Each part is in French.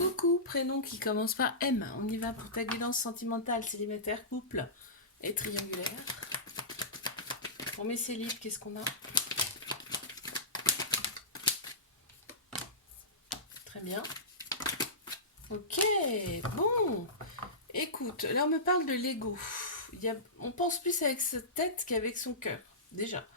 Coucou, prénom qui commence par M. On y va pour ta guidance sentimentale, célibataire, couple et triangulaire. Pour mes célibes, qu'est-ce qu'on a? Très bien. Ok, bon. Écoute, là on me parle de l'ego. On pense plus avec sa tête qu'avec son cœur, déjà.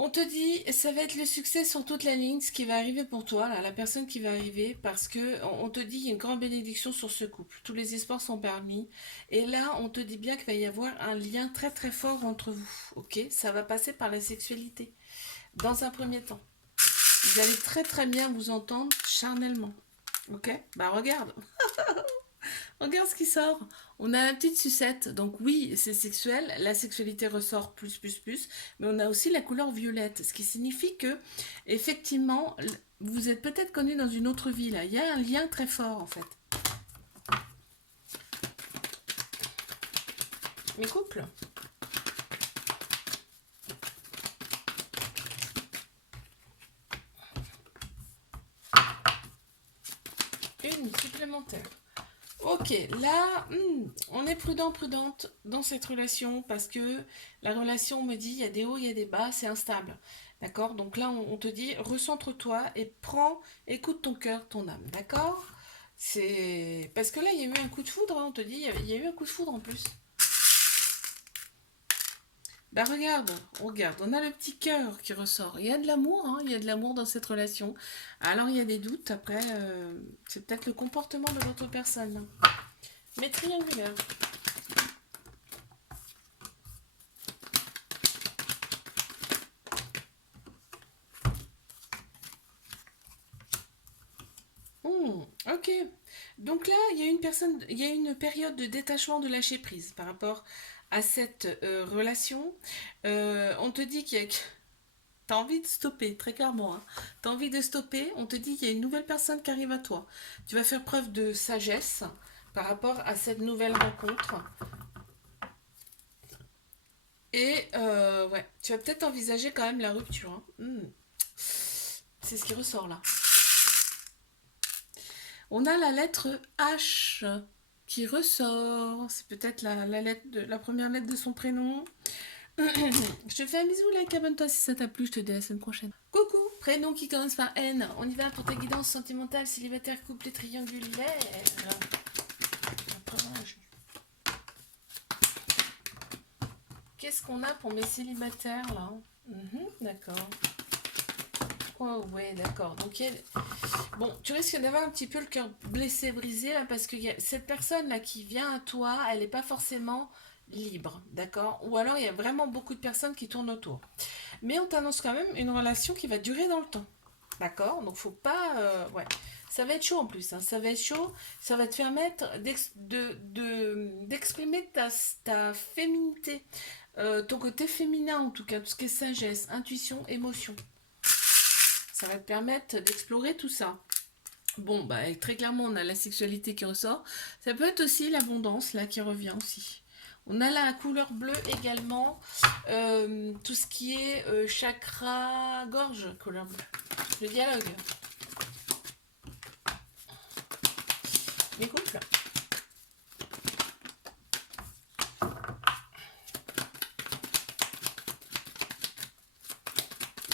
On te dit, ça va être le succès sur toute la ligne, ce qui va arriver pour toi, là, la personne qui va arriver, parce que on te dit, il y a une grande bénédiction sur ce couple. Tous les espoirs sont permis. Et là, on te dit bien qu'il va y avoir un lien très très fort entre vous. Ok? Ça va passer par la sexualité. Dans un premier temps. Vous allez très très bien vous entendre charnellement. Ok? Bah regarde. Regarde ce qui sort. On a la petite sucette. Donc oui, c'est sexuel. La sexualité ressort plus. Mais on a aussi la couleur violette. Ce qui signifie que, effectivement, vous êtes peut-être connu dans une autre vie. Là. Il y a un lien très fort, en fait. Mes couples. Une supplémentaire. Ok, là, on est prudente dans cette relation parce que la relation, on me dit, il y a des hauts, il y a des bas, c'est instable. D'accord? Donc là, on te dit, recentre-toi et écoute ton cœur, ton âme. D'accord? C'est parce que là, il y a eu un coup de foudre, hein, on te dit, il y a eu un coup de foudre en plus. Bah regarde, on a le petit cœur qui ressort. Il y a de l'amour, hein, il y a de l'amour dans cette relation. Alors il y a des doutes, après, c'est peut-être le comportement de l'autre personne. Mais triangulaire. Ok. Donc là, il y a une période de détachement, de lâcher prise par rapport à cette relation. On te dit qu'il y a, t'as envie de stopper, très clairement. Hein. T'as envie de stopper. On te dit qu'il y a une nouvelle personne qui arrive à toi. Tu vas faire preuve de sagesse par rapport à cette nouvelle rencontre. Et ouais, tu vas peut-être envisager quand même la rupture. Hein. C'est ce qui ressort là. On a la lettre H qui ressort. C'est peut-être la première lettre de son prénom. Je te fais un bisou, like, abonne-toi si ça t'a plu. Je te dis à la semaine prochaine. Coucou, prénom qui commence par N. On y va pour ta guidance sentimentale, célibataire, couple et triangulaire. Qu'est-ce qu'on a pour mes célibataires là? D'accord. Oh, ouais, d'accord. Donc, bon, tu risques d'avoir un petit peu le cœur blessé, brisé, là, parce que cette personne-là qui vient à toi, elle n'est pas forcément libre, d'accord? Ou alors, il y a vraiment beaucoup de personnes qui tournent autour. Mais on t'annonce quand même une relation qui va durer dans le temps, d'accord? Donc, faut pas... ouais. Ça va être chaud en plus, hein. Ça va être chaud, ça va te permettre d'exprimer ta féminité, ton côté féminin en tout cas, tout ce qui est sagesse, intuition, émotion. Ça va te permettre d'explorer tout ça. Bon, bah, très clairement, on a la sexualité qui ressort. Ça peut être aussi l'abondance, là, qui revient aussi. On a la couleur bleue également. Tout ce qui est chakra gorge, couleur bleue. Le dialogue. Les couples.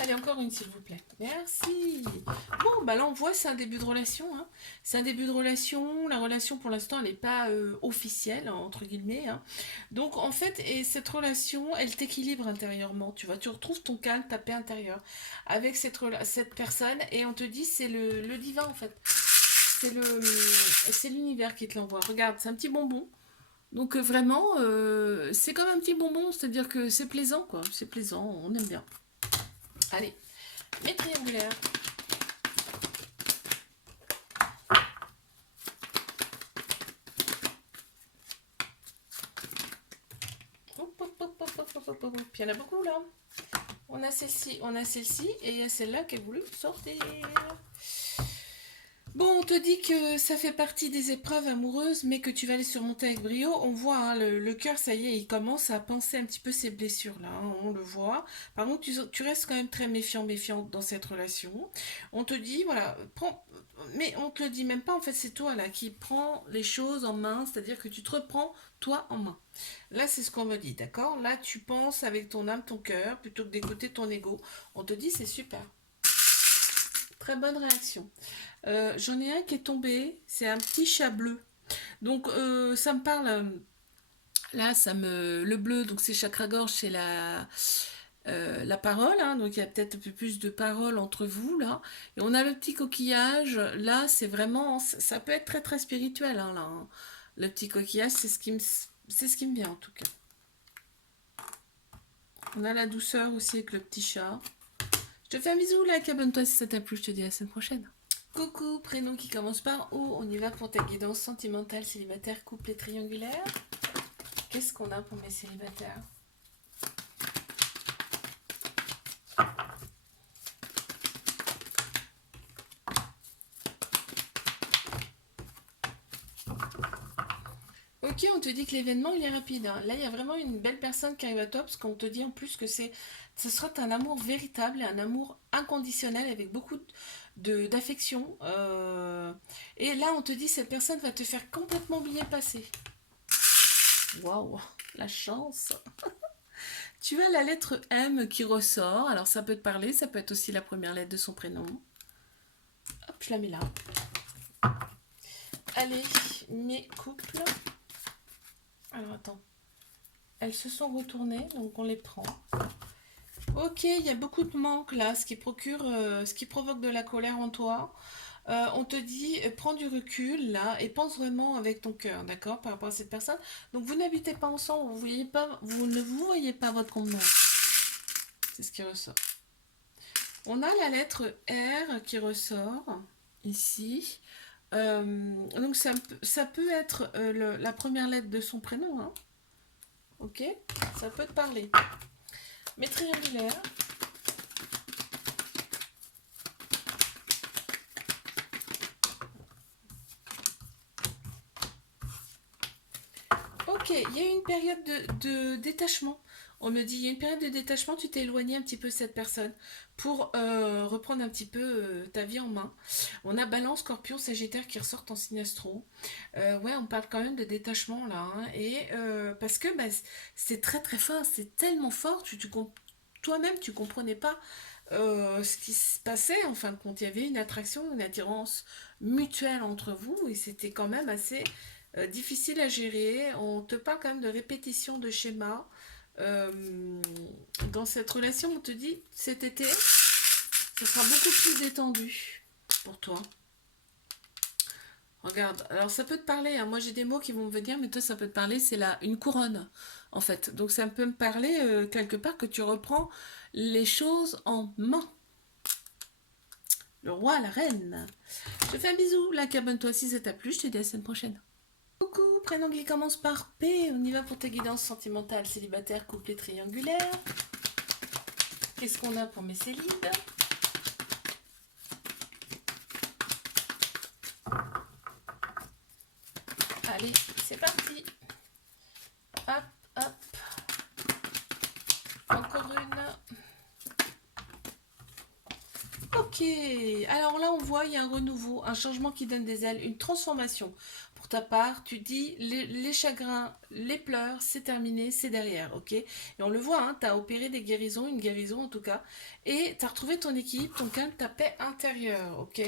Allez, encore une, s'il vous plaît. Merci. Bon, bah là, on voit, c'est un début de relation. Hein. C'est un début de relation. La relation, pour l'instant, elle n'est pas officielle, entre guillemets. Hein. Donc, en fait, et cette relation, elle t'équilibre intérieurement. Tu vois, tu retrouves ton calme, ta paix intérieure avec cette personne. Et on te dit, c'est le divin, en fait. C'est l'univers qui te l'envoie. Regarde, c'est un petit bonbon. Donc, vraiment, c'est comme un petit bonbon. C'est-à-dire que c'est plaisant, quoi. C'est plaisant, on aime bien. Allez, mes triangulaires. Puis il y en a beaucoup là. On a celle-ci, et il y a celle-là qui a voulu sortir. Bon, on te dit que ça fait partie des épreuves amoureuses, mais que tu vas les surmonter avec brio. On voit, hein, le cœur, ça y est, il commence à penser un petit peu ses blessures là, hein, on le voit. Par contre, tu restes quand même très méfiante dans cette relation. On te dit, voilà, prends, mais on te le dit même pas, en fait, c'est toi là qui prends les choses en main, c'est-à-dire que tu te reprends toi en main. Là, c'est ce qu'on me dit, d'accord? Là, tu penses avec ton âme, ton cœur, plutôt que d'écouter ton ego. On te dit, c'est super. Très bonne réaction. J'en ai un qui est tombé, c'est un petit chat bleu. Donc ça me parle, là ça me... Le bleu, donc c'est chakra-gorge, c'est la parole, hein, donc il y a peut-être un peu plus de parole entre vous là. Et on a le petit coquillage, là c'est vraiment, ça peut être très très spirituel, hein, là, hein. Le petit coquillage, c'est ce qui me vient en tout cas. On a la douceur aussi avec le petit chat. Je te fais un bisou, like, abonne-toi si ça t'a plu, je te dis à la semaine prochaine. Coucou, prénom qui commence par O, on y va pour ta guidance sentimentale, célibataire, couple et triangulaire. Qu'est-ce qu'on a pour mes célibataires? Ok, on te dit que l'événement il est rapide, hein. Là, il y a vraiment une belle personne qui arrive à toi parce qu'on te dit en plus que ce sera un amour véritable et un amour inconditionnel avec beaucoup d'affection. Et là, on te dit cette personne va te faire complètement oublier le passé. Waouh, la chance. Tu as la lettre M qui ressort. Alors, ça peut te parler, ça peut être aussi la première lettre de son prénom. Hop, je la mets là. Allez, mes couples. Alors, attends. Elles se sont retournées, donc on les prend. Ok, il y a beaucoup de manques là, ce qui provoque de la colère en toi. On te dit, prends du recul là et pense vraiment avec ton cœur, d'accord, par rapport à cette personne. Donc vous n'habitez pas ensemble, vous ne vous voyez pas votre convenance. C'est ce qui ressort. On a la lettre R qui ressort ici. Donc ça peut être la première lettre de son prénom, hein. Ok, ça peut te parler. Mais triangulaire. Ok, il y a eu une période de détachement. On me dit, il y a une période de détachement, tu t'es éloigné un petit peu de cette personne pour reprendre un petit peu ta vie en main. On a Balance, Scorpion, Sagittaire qui ressortent en signe astro. Ouais, on parle quand même de détachement là, hein. Et parce que bah, c'est très très fort, c'est tellement fort, toi-même tu comprenais pas ce qui se passait. En fin de compte, il y avait une attraction, une attirance mutuelle entre vous et c'était quand même assez difficile à gérer. On te parle quand même de répétition de schémas. Euh, Dans cette relation, on te dit cet été, ce sera beaucoup plus détendu pour toi. Regarde, alors ça peut te parler, hein. Moi j'ai des mots qui vont me venir, mais toi ça peut te parler, c'est là une couronne en fait. Donc ça peut me parler quelque part que tu reprends les choses en main. Le roi, la reine. Je te fais un bisou, like, abonne-toi si ça t'a plu, je te dis à la semaine prochaine. Coucou, prénom qui commence par P, on y va pour ta guidance sentimentale, célibataire, couple et triangulaire. Qu'est-ce qu'on a pour mes célibes? Allez, c'est parti. Hop, hop. Encore une. Ok, alors là on voit il y a un renouveau, un changement qui donne des ailes, une transformation. Pour ta part, tu dis les chagrins, les pleurs, c'est terminé, c'est derrière, ok? Et on le voit, hein, tu as opéré des guérisons, une guérison en tout cas, et tu as retrouvé ton équilibre, ton calme, ta paix intérieure, ok?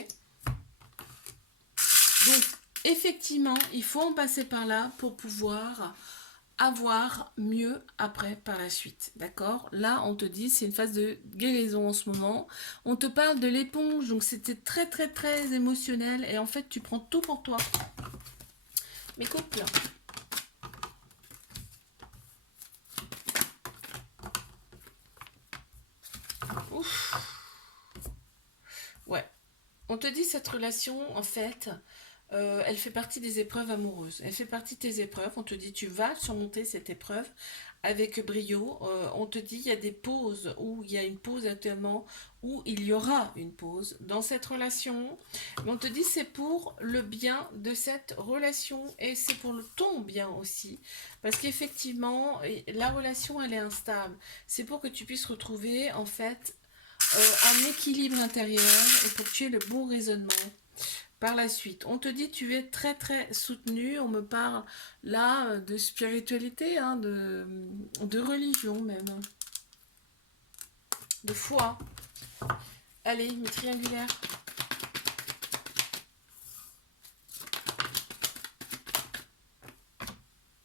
Donc effectivement, il faut en passer par là pour pouvoir avoir mieux après par la suite, d'accord? Là, on te dit, c'est une phase de guérison en ce moment. On te parle de l'éponge, donc c'était très très très émotionnel et en fait, tu prends tout pour toi. Mes couples. Ouf. Ouais. On te dit cette relation, en fait, elle fait partie des épreuves amoureuses. Elle fait partie de tes épreuves. On te dit tu vas surmonter cette épreuve avec brio. On te dit il y a des pauses où il y a une pause actuellement, où il y aura une pause dans cette relation. Mais on te dit c'est pour le bien de cette relation et c'est pour ton bien aussi. Parce qu'effectivement, la relation elle est instable. C'est pour que tu puisses retrouver en fait un équilibre intérieur et pour que tu aies le bon raisonnement par la suite. On te dit tu es très très soutenu, on me parle là de spiritualité, hein, de religion même, de foi. Allez, mes triangulaires.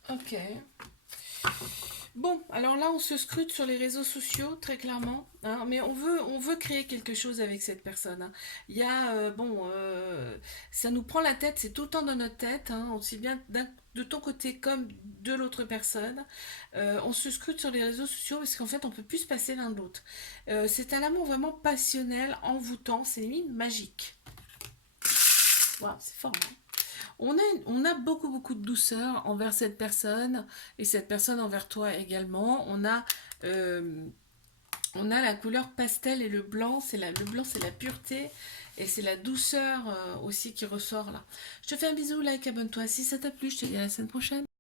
Ok. Bon, alors là, on se scrute sur les réseaux sociaux, très clairement, hein, mais on veut créer quelque chose avec cette personne, hein. Il y a, ça nous prend la tête, c'est tout le temps dans notre tête, hein, aussi bien de ton côté comme de l'autre personne. On se scrute sur les réseaux sociaux parce qu'en fait, on peut plus se passer l'un de l'autre. C'est un amour vraiment passionnel, envoûtant, c'est limite magique. Waouh, c'est fort, hein. On a beaucoup, beaucoup de douceur envers cette personne et cette personne envers toi également. Euh, on a la couleur pastel et le blanc, c'est la pureté et c'est la douceur aussi qui ressort là. Je te fais un bisou, like, abonne-toi si ça t'a plu. Je te dis à la semaine prochaine.